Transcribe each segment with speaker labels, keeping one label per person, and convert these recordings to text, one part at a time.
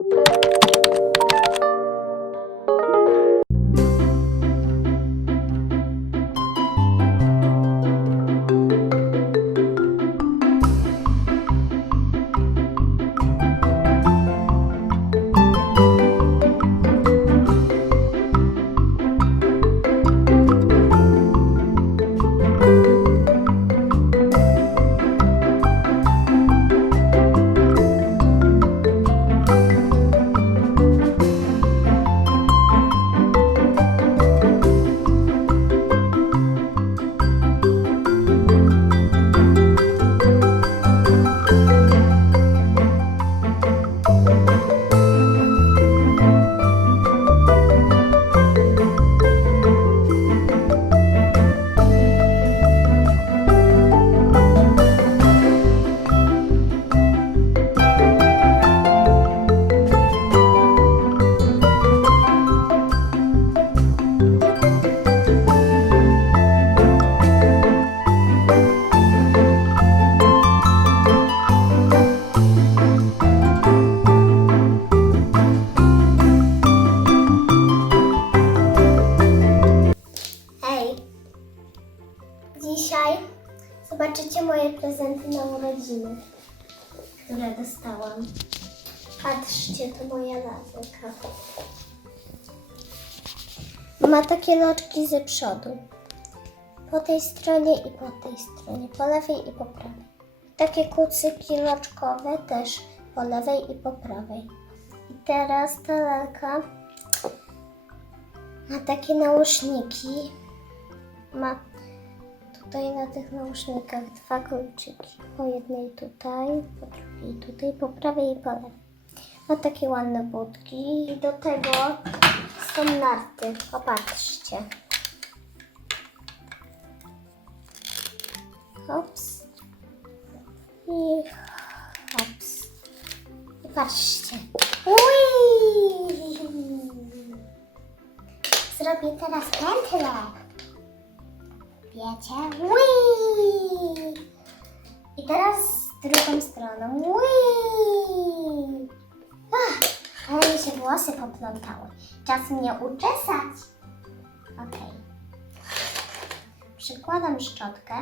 Speaker 1: Hej! Dzisiaj zobaczycie moje prezenty na urodziny, które dostałam. Patrzcie, to moja lalka. Ma takie loczki ze przodu. Po tej stronie i po tej stronie. Po lewej i po prawej. Takie kucyki loczkowe też po lewej i po prawej. I teraz ta lalka ma takie nauszniki. Ma tutaj na tych nausznikach dwa kluczyki. Po jednej tutaj, po drugiej tutaj, po prawej i po lewej. Ma takie ładne budki i do tego są narty. Popatrzcie. Hops. I hops. I patrzcie. Ui! Zrobię teraz pętlę. Wiecie? Ui! I teraz drugą stroną. Ui! Ach, ale mi się włosy poplątały. Czas mnie uczesać. Okej. Przykładam szczotkę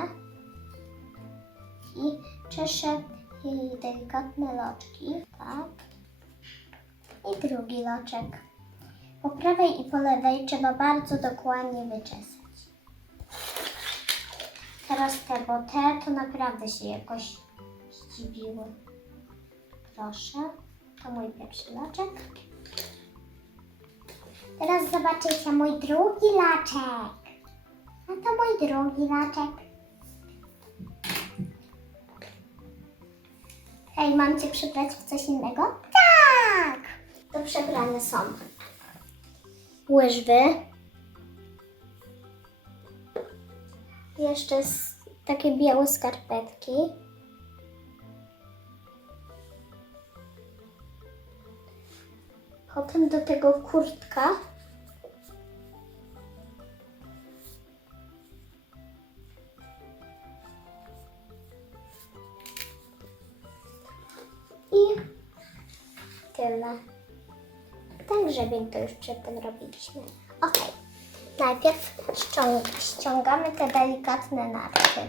Speaker 1: i czeszę jej delikatne loczki. Tak. I drugi loczek. Po prawej i po lewej trzeba bardzo dokładnie wyczesać. Teraz te, bo te to naprawdę się jakoś zdziwiły. Proszę, to mój pierwszy laczek. Teraz zobaczycie mój drugi laczek. A to mój drugi laczek. Hej, mam Cię przebrać w coś innego? Tak! Do przebrania są łyżwy. Jeszcze takie białe skarpetki. Potem do tego kurtka. I tyle. Ten grzebień to już przedtem robiliśmy. Ok. Najpierw ściąg ściągamy te delikatne narty.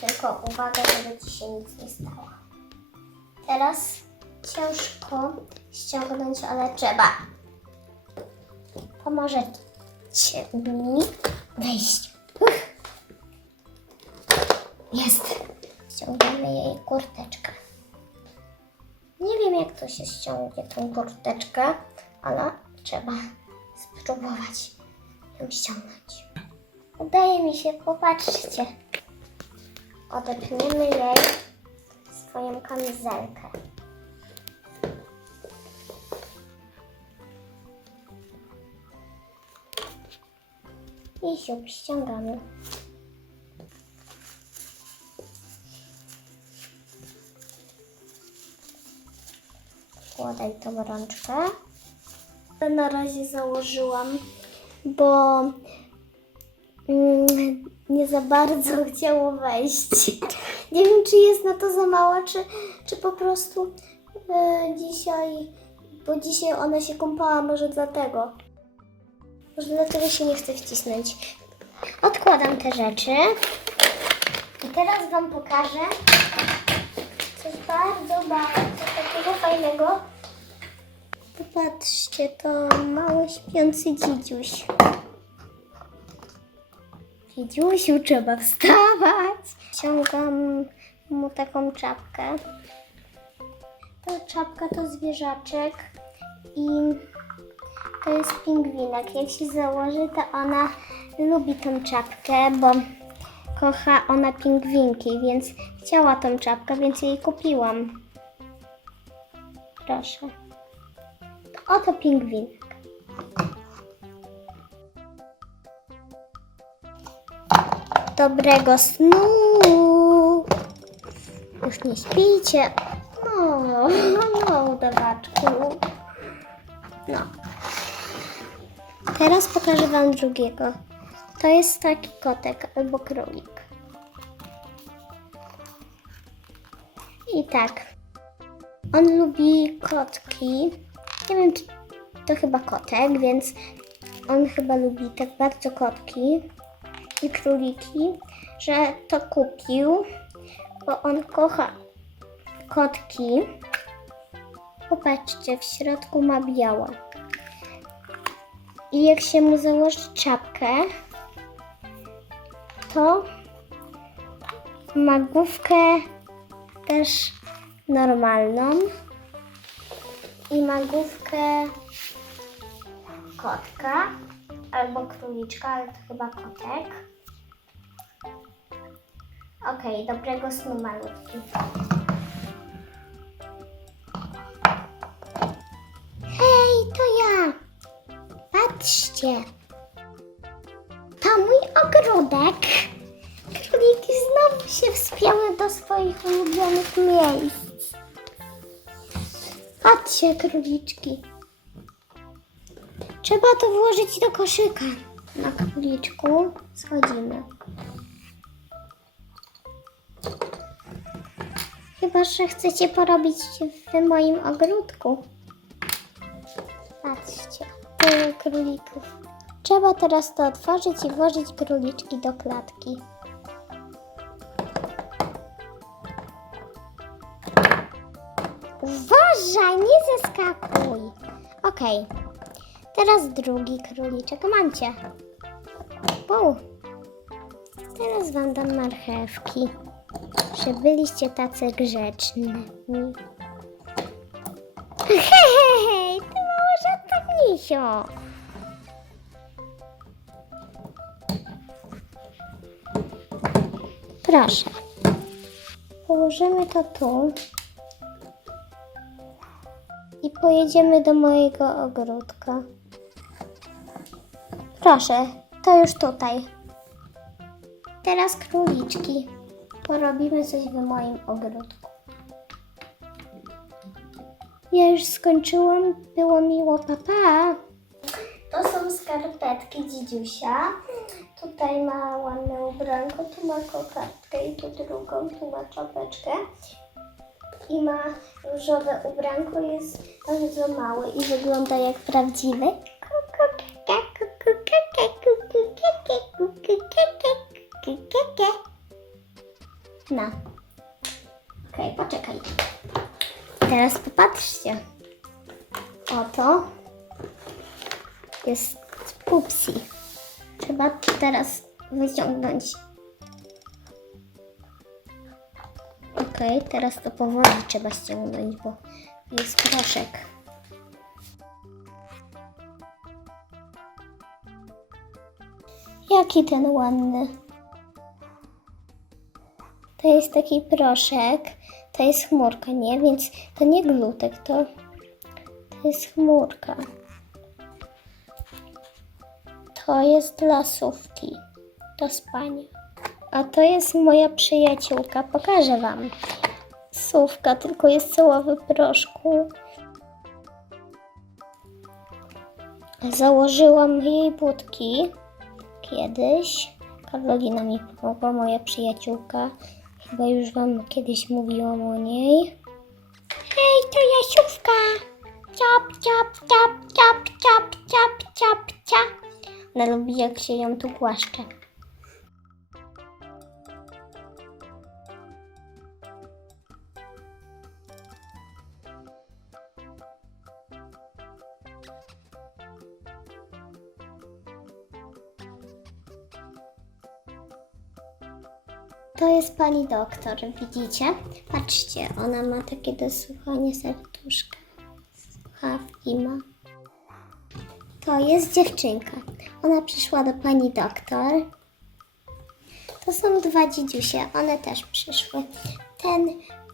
Speaker 1: Tylko uwaga, żeby ci się nic nie stało. Teraz ciężko ściągnąć, ale trzeba. Pomożecie mi wejść. Jest. Ściągamy jej kurteczkę. Nie wiem, jak to się ściągnie, tą kurteczkę, ale trzeba spróbować ją ściągnąć. Udaje mi się, popatrzcie. Odepniemy jej swoją kamizelkę. I siup, ściągamy. Wkładaj tą rączkę. Na razie założyłam, bo mm, nie za bardzo chciało wejść. Nie wiem, czy jest na to za mała, czy, czy po prostu e, dzisiaj, bo dzisiaj ona się kąpała, może dlatego. Może dlatego się nie chce wcisnąć. Odkładam te rzeczy. I teraz Wam pokażę coś bardzo, bardzo takiego fajnego. Popatrzcie, to mały śpiący dzidziuś. Dzidziusiu, trzeba wstawać. Ściągam mu taką czapkę. Ta czapka to zwierzaczek i to jest pingwinek. Jak się założy, to ona lubi tą czapkę, bo kocha ona pingwinki, więc chciała tą czapkę, więc jej kupiłam. Proszę. Oto pingwinek. Dobrego snu. Już nie śpijcie. O, no, udawaczku. No. Teraz pokażę Wam drugiego. To jest taki kotek albo królik. I tak. On lubi kotki. Nie wiem, czy to chyba kotek, więc on chyba lubi tak bardzo kotki i króliki, że to kupił, bo on kocha kotki. Popatrzcie, w środku ma białe. I jak się mu założy czapkę, to ma główkę też normalną i ma główkę kotka albo króliczka, ale to chyba kotek. Okej, dobrego snu malutki. Hej, to ja! Patrzcie! To mój ogródek. Króliki znowu się wspięły do swoich ulubionych miejsc. Patrzcie, króliczki. Trzeba to włożyć do koszyka. Na króliczku schodzimy. Chyba, że chcecie porobić w moim ogródku. Patrzcie, tyle królików. Trzeba teraz to otworzyć i włożyć króliczki do klatki. Uważaj, nie zeskakuj. Okej, teraz drugi króliczek. Mam cię. Wow. Teraz wam dam marchewki, że byliście tacy grzeczni. Hej, ty może tak misio. Proszę. Położymy to tu. I pojedziemy do mojego ogródka. Proszę, to już tutaj. Teraz króliczki. Porobimy coś w moim ogródku. Ja już skończyłam. Było miło, papa. To są skarpetki dzidziusia. Tutaj ma ładne ubranko, tu ma kokardkę i tu drugą, tu ma czapeczkę. I ma różowe ubranko, jest bardzo małe i wygląda jak prawdziwy. No. Okej, poczekaj. Teraz popatrzcie. Oto jest pupsi. Trzeba teraz wyciągnąć. Okej, teraz to powoli trzeba ściągnąć, bo jest proszek. Jaki ten ładny. To jest taki proszek, to jest chmurka, nie? Więc to nie glutek, to, to jest chmurka. To jest dla Sówki do spania. A to jest moja przyjaciółka, pokażę Wam. Sówka, tylko jest cała w proszku. Założyłam jej budki kiedyś. Karolina mi pomogła, moja przyjaciółka. Chyba już Wam kiedyś mówiłam o niej. Hej, to ja Siówka. Ciap, ciap, ciap, ciap, ciap, ciap, ciap, ciap. Ona lubi, jak się ją tu głaszcze. To jest pani doktor, widzicie? Patrzcie, ona ma takie do słuchania serduszka. Słuchawki ma. To jest dziewczynka. Ona przyszła do pani doktor. To są dwa dzidziusie, one też przyszły. Ten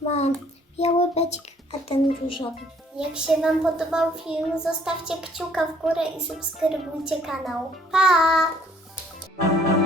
Speaker 1: ma biały becik, a ten różowy. Jak się Wam podobał film, zostawcie kciuka w górę i subskrybujcie kanał. Pa!